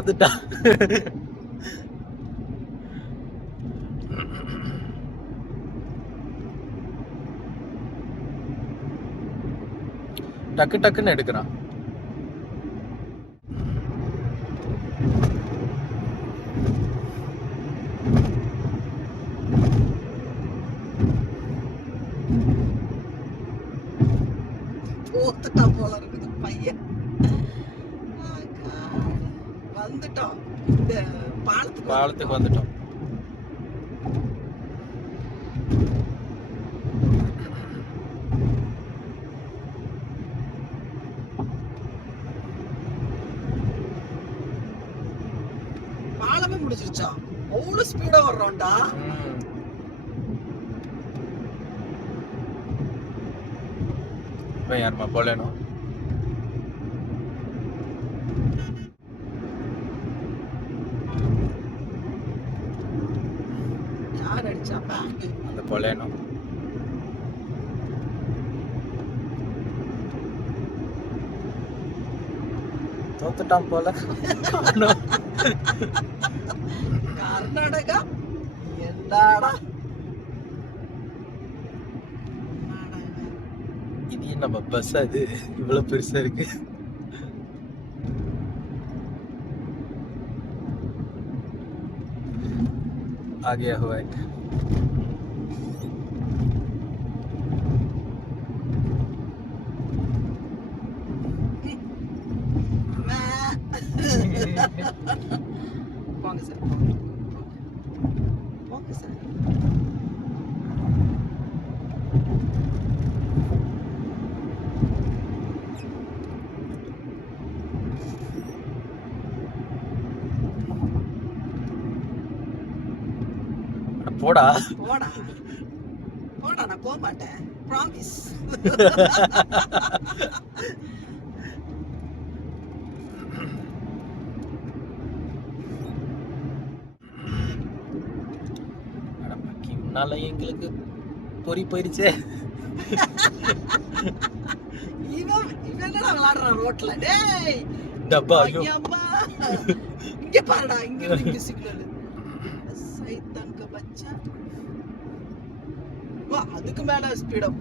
வந்துட்டா. டக்கு டக்குன்னு எடுக்கிறான். தோத்துட்டா போல இருக்குது பையன். வந்துட்டோம், இந்த பாலத்துக்கு வந்துட்டோம். பாலமே முடிச்சிருச்சா? அவ்வளவு ஸ்பீடா வர்றோம்டா. யாருமா போலேனும் யார் அடிச்சாப்பா? அந்த போலேனும் தோத்துட்டான் போல. கர்நாடகா என்னடா இது நம்ம பஸ், அது இவ்வளவு பெருசா இருக்கு. आ गया हुआ है. போங்க சார், போங்க சார். போடா போடா போடா, நான் போக மாட்டேன், ப்ராமிஸ். முன்னால எங்களுக்கு பொறி போயிருச்சே. இவன் என்னடா விளையாடுறான் ரோட்ல? டேய் டப்பா, இங்க பாருடா, இங்க சிக்னல். சைத்தான் का बच्चा. வா, அதுக்கு மேல ஸ்பீட் அப்.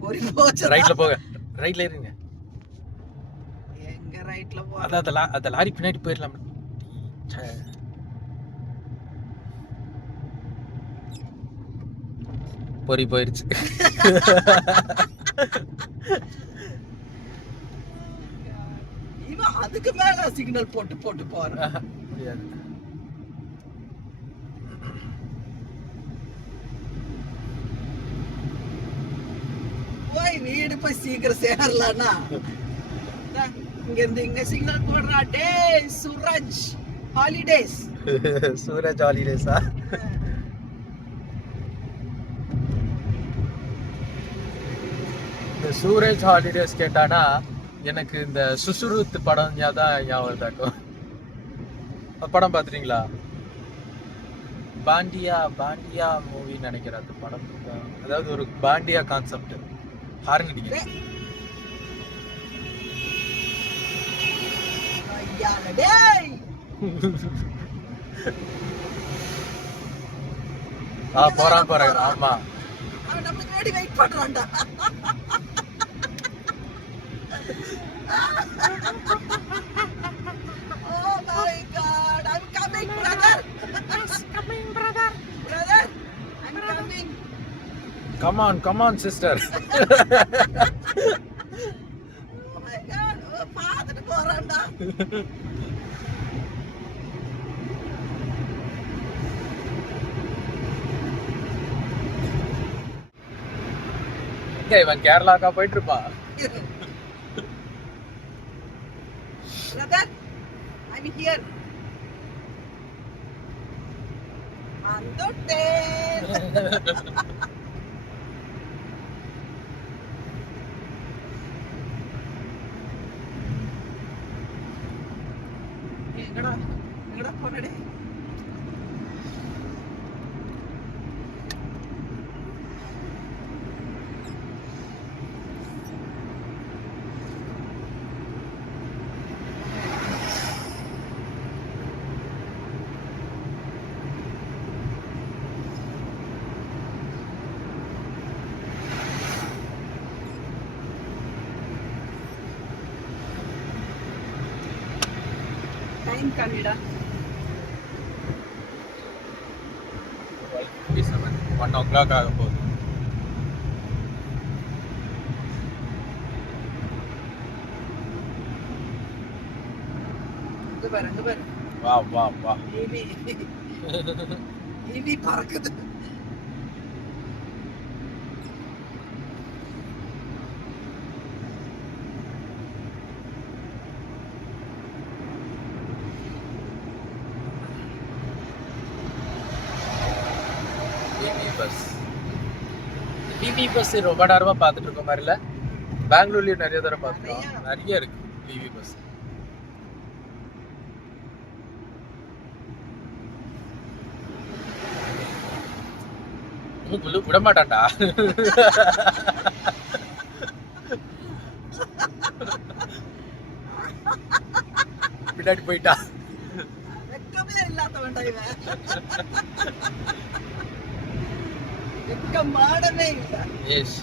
பொறி போச்சு. ரைட்ல போங்க, ரைட்ல இருங்க. எங்க ரைட்ல போ? அத லாரி பின்னாடி போயிடலாம். பொறி போயிருச்சு. இவன் அதுக்கு மேல சிக்னல் போட்டு போறான். முடியாது. போய் வீடு போய் சீக்கிரம் சேரலாம்னா இங்க இருந்து இங்க சிக்னல் போடுறா. டே சூரஜ் ஹாலிடேஸ். சூரஜ் ஹாலிடேஸா? இந்த சூரஜ் ஹாலிடேஸ் கேட்டானா எனக்கு இந்த சுசுருத்து படம் தான் ஞாபகம். படம் பாத்துறீங்களா? பாண்டியா மூவி நினைக்கிறேன் அந்த படம். அதாவது ஒரு பாண்டியா கான்செப்ட். ஹாரன் அடிக்க போறான். ஆமா, அவன் நமக்கு முன்னாடி wait பண்றான்டா. Oh my God, I'm coming, brother. Brother, I'm coming. Come on, sister. Oh my God, பாத்துட்டு போறான்டா. இவன் கேரளாக்கா போயிட்டு இருப்பா. Brother, I'm here. Andote. எங்கடா போறடே? டைம் காமிடா. 1 o'clock ஆக போகுது. இங்க பாரு. வா வா வா. ஈவி பறக்குது. டிவி பஸ் ரொம்ப நேரமா பார்த்துட்டு இருக்க மாதிரி இல்ல? பெங்களூர்லயும் நிறைய தடவை பார்த்துருக்கோம். நிறைய இருக்கு டிவி பஸ். விட மாட்டான்டா. பின்னாடி போயிட்டா. வெக்கமே இல்லாதவன்டா இவன். வெக்கமாடவே இல்ல. எஸ்.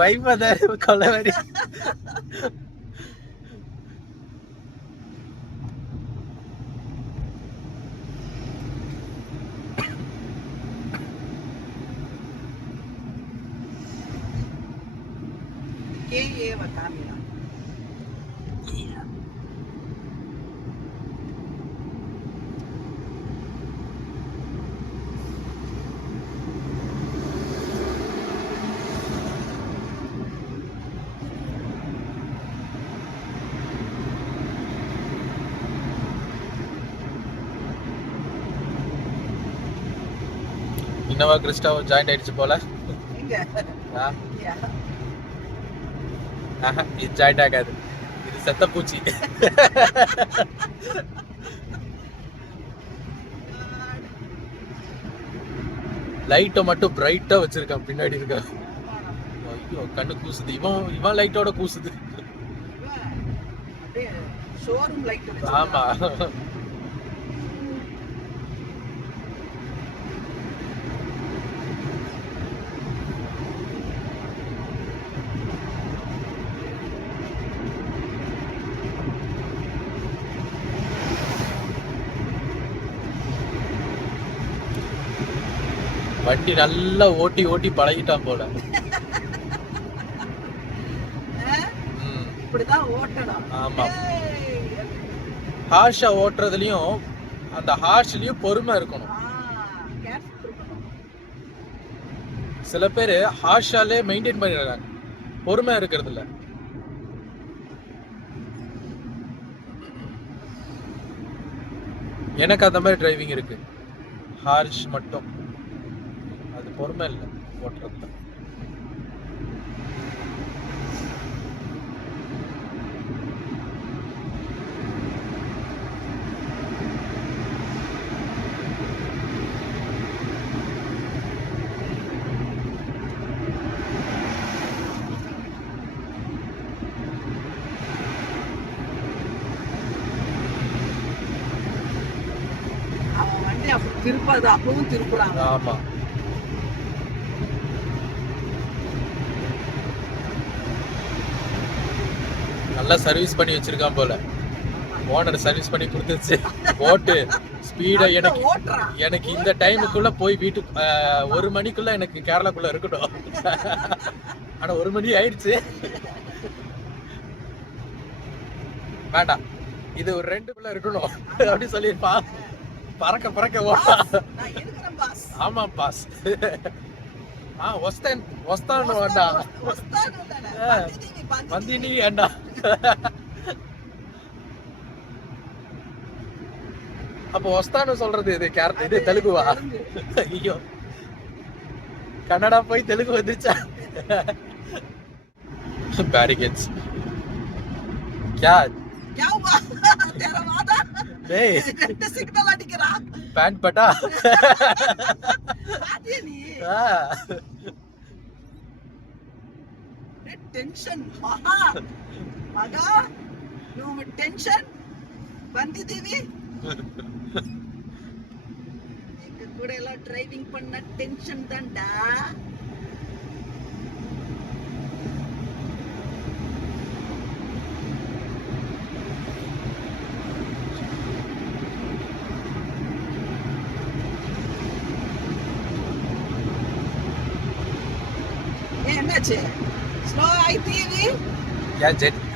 வைபதர் கொலவரி. KA காமிடா. இன்னவா கிறிஸ்டாவோ ஜாயின் ஆயிடுச்சு போல. எங்க? இது ஜாயின் ஆகாது. இது செத்த பூச்சி. லைட்டை மட்டும் பிரைட்டா வச்சிருக்கான் பின்னாடி இருக்க. ஐயோ கண்ணு கூசுது. இவன் லைட்டோட கூசுது. Showroom light. ஆமா. வண்டி நல்லா ஓட்டி ஓட்டி பழகிட்டான் போல. இப்படிதான் ஓட்டணும். ஆமா. ஹார்ஷா ஓட்டுறதுலயும் அந்த ஹார்ஷ்லயும் பொறுமை இருக்கணும். சில பேர் ஹார்ஷாலே மெயின்டைன் பண்ணிடுறாங்க, பொறுமை இருக்கிறது இல்ல. எனக்கு அந்த மாதிரி டிரைவிங் இருக்கு. ஹார்ஷ் மட்டும் அது பொறுமை இல்லை ஓட்டுறதுல. திருப்பாது அப்பவும் திருப்புறாங்க. ஆமா. நல்லா சர்வீஸ் பண்ணி வச்சிருக்கான் போல. ஓனர் சர்வீஸ் பண்ணி கொடுத்துச்சு. ஓட்டு ஸ்பீடா. எனக்கு இந்த டைமுக்குள்ள போய் வீட்டுக்கு 1 மணிக்குள்ள எனக்கு கேரளாக்குள்ள இருக்கட்டும். ஆனா 1 மணி ஆயிடுச்சு. வேண்டாம், இது ஒரு 2 இருக்கணும் அப்படி சொல்லிருப்பா. பறக்க பறக்க ஓட்டா. ஆமா பாஸ். వస్తాను అన్నా. బందిని అన్నా. அப்போ వస్తాను சொல்றது இது இது தெலுங்குவா? ஐயோ, கன்னடா போய் தெலுங்கு வந்துச்சா? பேரிகேட்ஸ் क्या क्या हुआ? तेरा वादा नहीं सिग्नल अडिकरा पैंट पटा आती नहीं। हां टेंशन मगा नो टेंशन ಬಂದಿದ್ದೀವಿ எங்க கூட எல்லாம் டிரைவிங் பண்ண டென்ஷன் தான்டா. ஆச்சு ஸ்லோ ஆயிட்டீவி क्या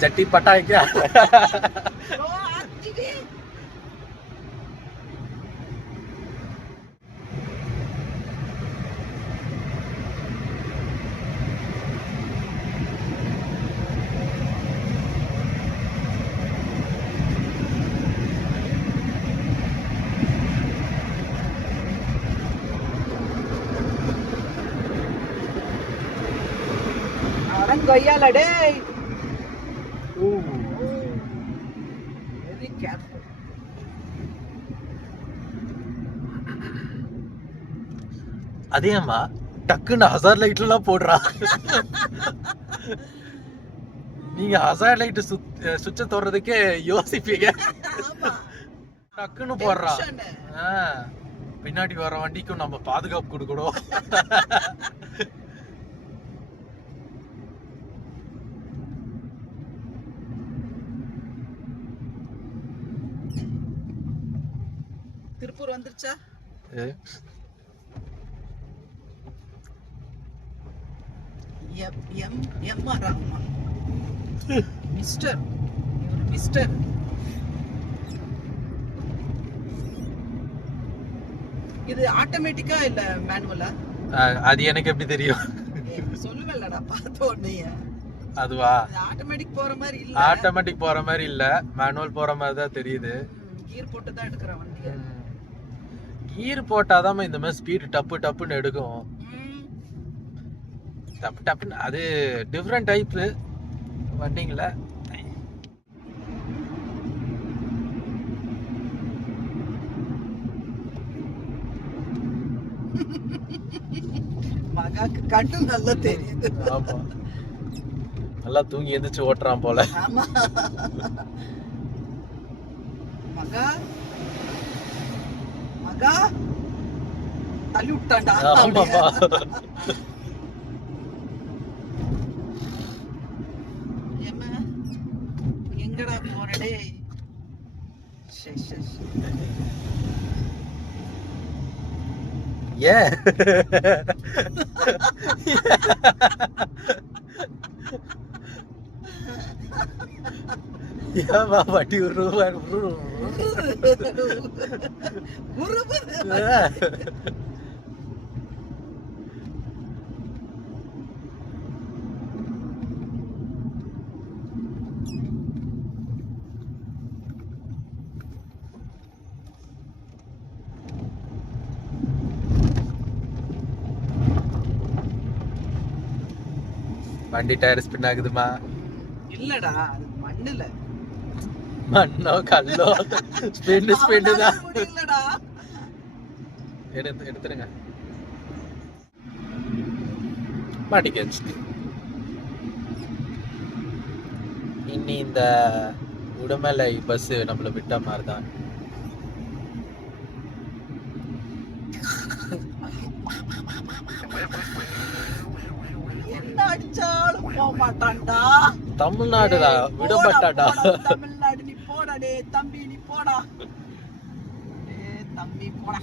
जट्टी पटा है क्या ஸ்லோ ஆயிட்டீவி கொய்யால டேய் வெரி கேர்ஃபுல் அதேம்மா டக்குன்னு ஹசார் லைட்ல எல்லாம் போடுறா நீங்க ஹசார் லைட் சுவிட்ச தோறதுக்கே யோசிப்பீங்க டக்குன்னு போடுறா பின்னாடி வர வண்டிக்கும் நம்ம பாதுகாப்பு கொடுக்கணும் திருப்பூர் வந்துருச்சா மிஸ்டர் மிஸ்டர் இது ஆட்டோமேட்டிக்கா இல்ல மேனுவலா அது எனக்கு எப்படி தெரியும் சொல்லுவேலடா பார்த்த உடனே அதுவா ஆட்டோமேட்டிக் போற மாதிரி இல்ல ஆட்டோமேட்டிக் போற மாதிரி இல்ல மேனுவல் போற மாதிரி தான் தெரியுது கீர் போட்டு தான் எடுக்கற வண்டியை கீர் போட்டாதான் இந்த மாதிரி ஸ்பீட் டப்பு டப்புன்னு எடுக்கும் டப்பு டப்புன்னு அது டிஃப்ரெண்ட் டைப் வண்டிங்கள மகாக்கு கண்ணு நல்லா தெரியுது ஆமா நல்லா தூங்கி எந்திரிச்சு ஓட்டுறான் போல ஆமா மகா மகா தள்ளி விட்டான்டா ஆமாப்பா ஏமா எங்கடா போறடே ஏ ஏமா வண்டி வண்டி டயர் ஸ்பின் ஆகுதுமா இல்லடா அது மண்ணுல மண்ணோ கல்லோ ஸ்பின் தான் இல்லடா எடுத்துருங்க மாட்டிக்கிச்சு இன்னி இந்த உடுமலை பஸ் நம்மள விட்ட மாதிரி தான் என்ன அடிச்சாலும் போக மாட்டான்டா தமிழ்நாடுடா விட மாட்டாடா தமிழ்நாடு நீ போடா டே தம்பி நீ போடா டே தம்பி போடா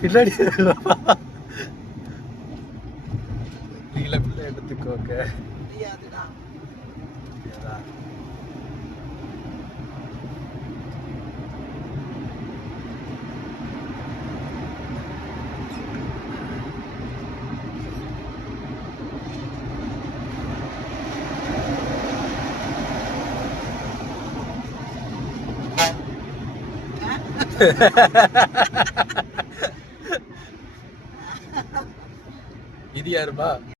பின்னாடி கீழே பிள்ளை எடுத்துக்கோங்க முடியாதுடா இது யாருமா